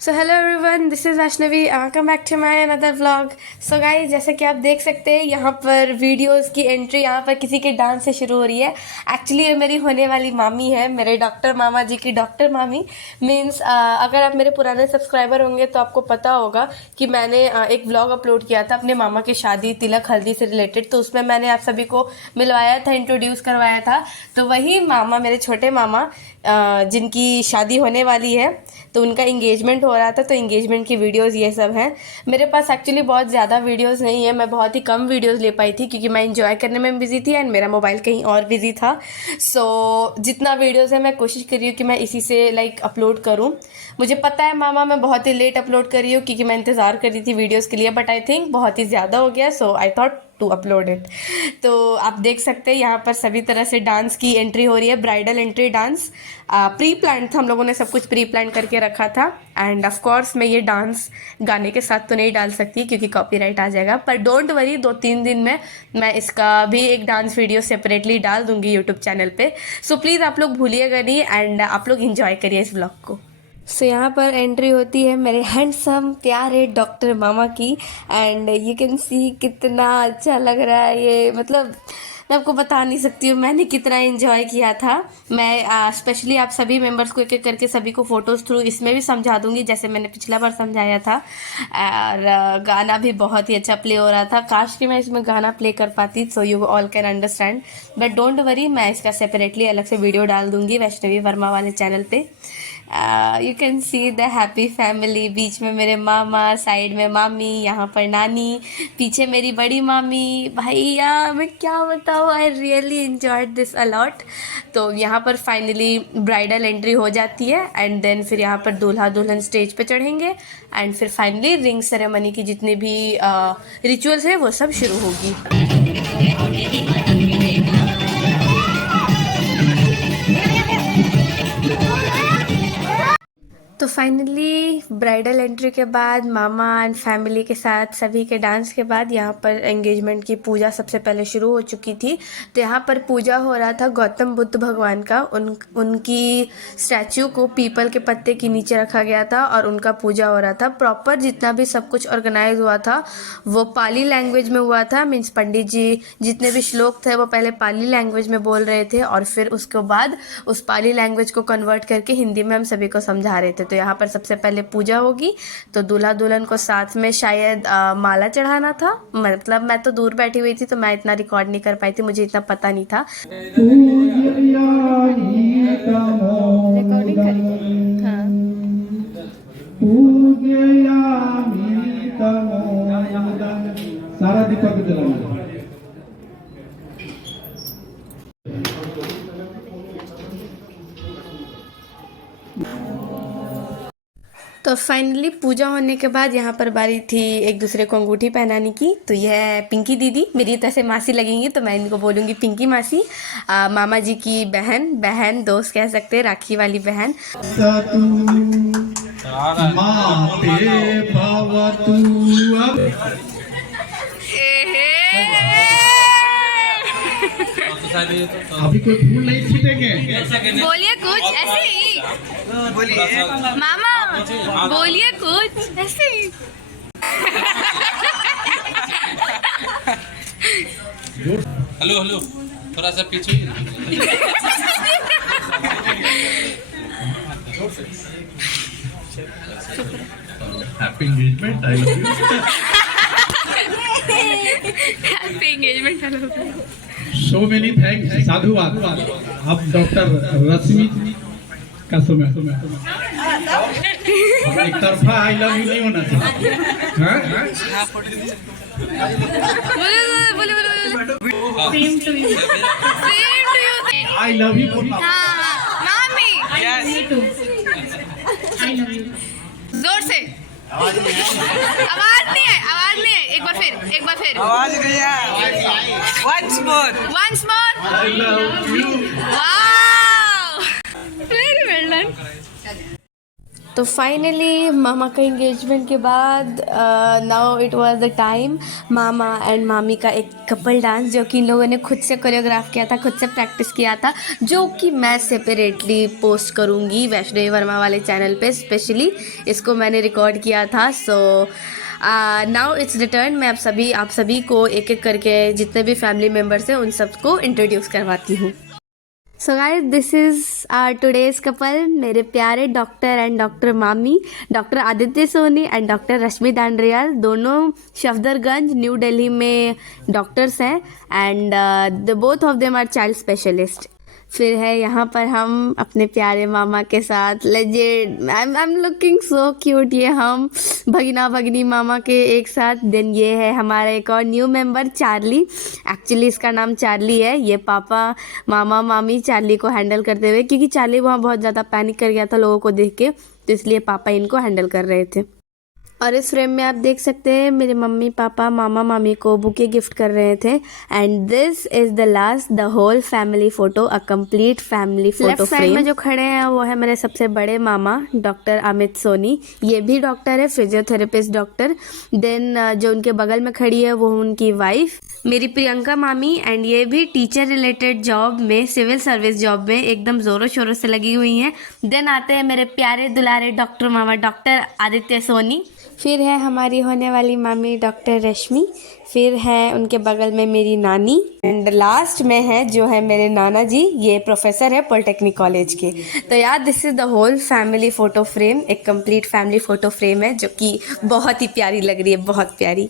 So hello everyone, this is Vaishnavi. Welcome back to my another vlog. So guys, जैसे कि आप देख सकते हैं यहाँ पर वीडियोस की एंट्री यहाँ पर किसी के डांस से शुरू हो रही है। एक्चुअली ये मेरी होने वाली मामी है, मेरे डॉक्टर मामा जी की डॉक्टर मामी। मीन्स अगर आप मेरे पुराने सब्सक्राइबर होंगे तो आपको पता होगा कि मैंने एक व्लॉग अपलोड किया था अपने मामा की शादी तिलक हल्दी से रिलेटेड। तो उसमें मैंने आप सभी को मिलवाया था, इंट्रोड्यूस करवाया था। तो वही मामा, मेरे छोटे मामा जिनकी शादी होने वाली है, तो उनका इंगेजमेंट हो रहा था। तो इंगेजमेंट की वीडियोस ये सब हैं। मेरे पास एक्चुअली बहुत ज़्यादा वीडियोस नहीं है, मैं बहुत ही कम वीडियोस ले पाई थी क्योंकि मैं इंजॉय करने में बिजी थी एंड मेरा मोबाइल कहीं और बिजी था। सो जितना वीडियोस है मैं कोशिश कर रही हूँ कि मैं इसी से अपलोड करूँ। मुझे पता है मामा मैं बहुत ही लेट अपलोड कर रही हूँ क्योंकि मैं इंतज़ार कर रही थी वीडियोज़ के लिए, बट आई थिंक बहुत ही ज़्यादा हो गया, so I thought to upload it. तो आप देख सकते हैं यहाँ पर सभी तरह से डांस की एंट्री हो रही है, bridal entry dance. Pre plan था, हम लोगों ने सब कुछ प्री प्लान करके रखा था। एंड ऑफ कोर्स मैं ये डांस गाने के साथ तो नहीं डाल सकती क्योंकि कॉपीराइट आ जाएगा, पर डोंट वरी, 2-3 दिन में मैं इसका भी एक डांस वीडियो सेपरेटली डाल दूंगी यूट्यूब चैनल पे। सो प्लीज़ आप लोग भूलिएगा नहीं एंड आप लोग इंजॉय करिए इस ब्लॉग को। सो यहाँ पर एंट्री होती है मेरे हैंडसम प्यारे डॉक्टर मामा की। एंड यू कैन सी कितना अच्छा लग रहा है ये, मतलब मैं आपको बता नहीं सकती हूँ मैंने कितना एंजॉय किया था। मैं स्पेशली आप सभी मेंबर्स को एक एक करके सभी को फ़ोटोज़ थ्रू इसमें भी समझा दूंगी जैसे मैंने पिछला बार समझाया था। और गाना भी बहुत ही अच्छा प्ले हो रहा था। काश कि मैं इसमें गाना प्ले कर पाती, so you all can understand, but don't worry, मैं इसका सेपरेटली अलग से वीडियो डाल दूंगी वैष्णवी वर्मा वाले चैनल पे। You can see the happy family, बीच में मेरे मामा, साइड में मामी, यहाँ पर नानी, पीछे मेरी बड़ी मामी। भैया मैं क्या बताऊँ, I really enjoyed this a lot. तो यहाँ पर फाइनली ब्राइडल एंट्री हो जाती है एंड देन फिर यहाँ पर दूल्हा दुल्हन स्टेज पे चढ़ेंगे एंड फिर फाइनली रिंग सेरेमनी की जितने भी रिचुअल्स है वो सब शुरू होगी। तो फाइनली ब्राइडल एंट्री के बाद मामा एंड फैमिली के साथ सभी के डांस के बाद यहाँ पर एंगेजमेंट की पूजा सबसे पहले शुरू हो चुकी थी। तो यहाँ पर पूजा हो रहा था गौतम बुद्ध भगवान का। उनकी स्टैचू को पीपल के पत्ते के नीचे रखा गया था और उनका पूजा हो रहा था। प्रॉपर जितना भी सब कुछ ऑर्गेनाइज हुआ था वो पाली लैंग्वेज में हुआ था। मीन्स पंडित जी जितने भी श्लोक थे वो पहले पाली लैंग्वेज में बोल रहे थे और फिर उसके बाद उस पाली लैंग्वेज को कन्वर्ट करके हिंदी में हम सभी को समझा रहे थे। तो यहाँ पर सबसे पहले पूजा होगी। तो दूल्हा दुल्हन को साथ में शायद माला चढ़ाना था। मतलब मैं तो दूर बैठी हुई थी तो मैं इतना रिकॉर्ड नहीं कर पाई थी, मुझे इतना पता नहीं था। रिकॉर्डिंग करी, हाँ। सारा दीपक जलाना। तो फाइनली पूजा होने के बाद यहाँ पर बारी थी एक दूसरे को अंगूठी पहनाने की। तो यह है पिंकी दीदी, मेरी तरह से मासी लगेंगी तो मैं इनको बोलूँगी पिंकी मासी। मामा जी की बहन दोस्त कह सकते हैं, राखी वाली बहन। अभी कोई फूल नहीं छीटेंगे। बोलिए कुछ ऐसे ही, बोलिए मामा बोलिए कुछ ऐसे ही। हेलो हेलो, थोड़ा सा पीछे। Happy engagement, I love you. Happy engagement, I love you. So many thanks, साधुवाद। आप डॉक्टर रश्मि का समय एक तरफा आई लव यू नहीं होना चाहिए। Same to you, same to you. I love you मामी, यस, आई लव यू। जोर से आवाज नहीं है, एक बार फिर आवाज गया। Once more. I love you. Wow, very well done. तो फाइनली मामा का इंगेजमेंट के बाद now it was the time mama and मामी का एक कपल डांस, जो कि इन लोगों ने खुद से कोरियोग्राफ किया था, खुद से प्रैक्टिस किया था, जो कि मैं सेपरेटली पोस्ट करूँगी वैष्णवी वर्मा वाले चैनल पे। स्पेशली इसको मैंने रिकॉर्ड किया था। So now it's return. मैं आप सभी को एक एक करके जितने भी फैमिली मेम्बर्स हैं उन सबको इंट्रोड्यूस करवाती हूँ। So guys, this is today's couple, मेरे प्यारे डॉक्टर एंड डॉक्टर मामी, doctor Aditya Soni and doctor Rashmi Dandriyal. दोनों सफदरगंज न्यू दिल्ली में डॉक्टर्स हैं and the both of them are child specialist. फिर है यहाँ पर हम अपने प्यारे मामा के साथ, legend, I am looking so cute, ये हम भगीना भगनी मामा के एक साथ। देन ये है हमारा एक और न्यू मेंबर चार्ली, एक्चुअली इसका नाम चार्ली है। ये पापा मामा मामी चार्ली को हैंडल करते हुए, क्योंकि चार्ली वहाँ बहुत ज़्यादा पैनिक कर गया था लोगों को देख के, तो इसलिए पापा इनको हैंडल कर रहे थे। और इस फ्रेम में आप देख सकते हैं मेरे मम्मी पापा मामा मामी को बुके गिफ्ट कर रहे थे। And this is the last the whole family photo, a complete family photo. Left side में जो खड़े हैं वो है मेरे सबसे बड़े मामा डॉक्टर अमित सोनी, ये भी डॉक्टर है, फिजियोथेरेपिस्ट डॉक्टर। देन जो उनके बगल में खड़ी है वो उनकी वाइफ मेरी प्रियंका मामी, एंड ये भी टीचर रिलेटेड जॉब में, सिविल सर्विस जॉब में एकदम ज़ोरों शोरों से लगी हुई हैं। देन आते हैं मेरे प्यारे दुलारे डॉक्टर मामा डॉक्टर आदित्य सोनी। फिर है हमारी होने वाली मामी डॉक्टर रश्मि। फिर है उनके बगल में मेरी नानी, एंड लास्ट में है जो है मेरे नाना जी, ये प्रोफेसर है पॉलिटेक्निक कॉलेज के। तो यार this is the whole family photo frame, एक कंप्लीट फैमिली फ़ोटो फ्रेम है जो कि बहुत ही प्यारी लग रही है, बहुत प्यारी।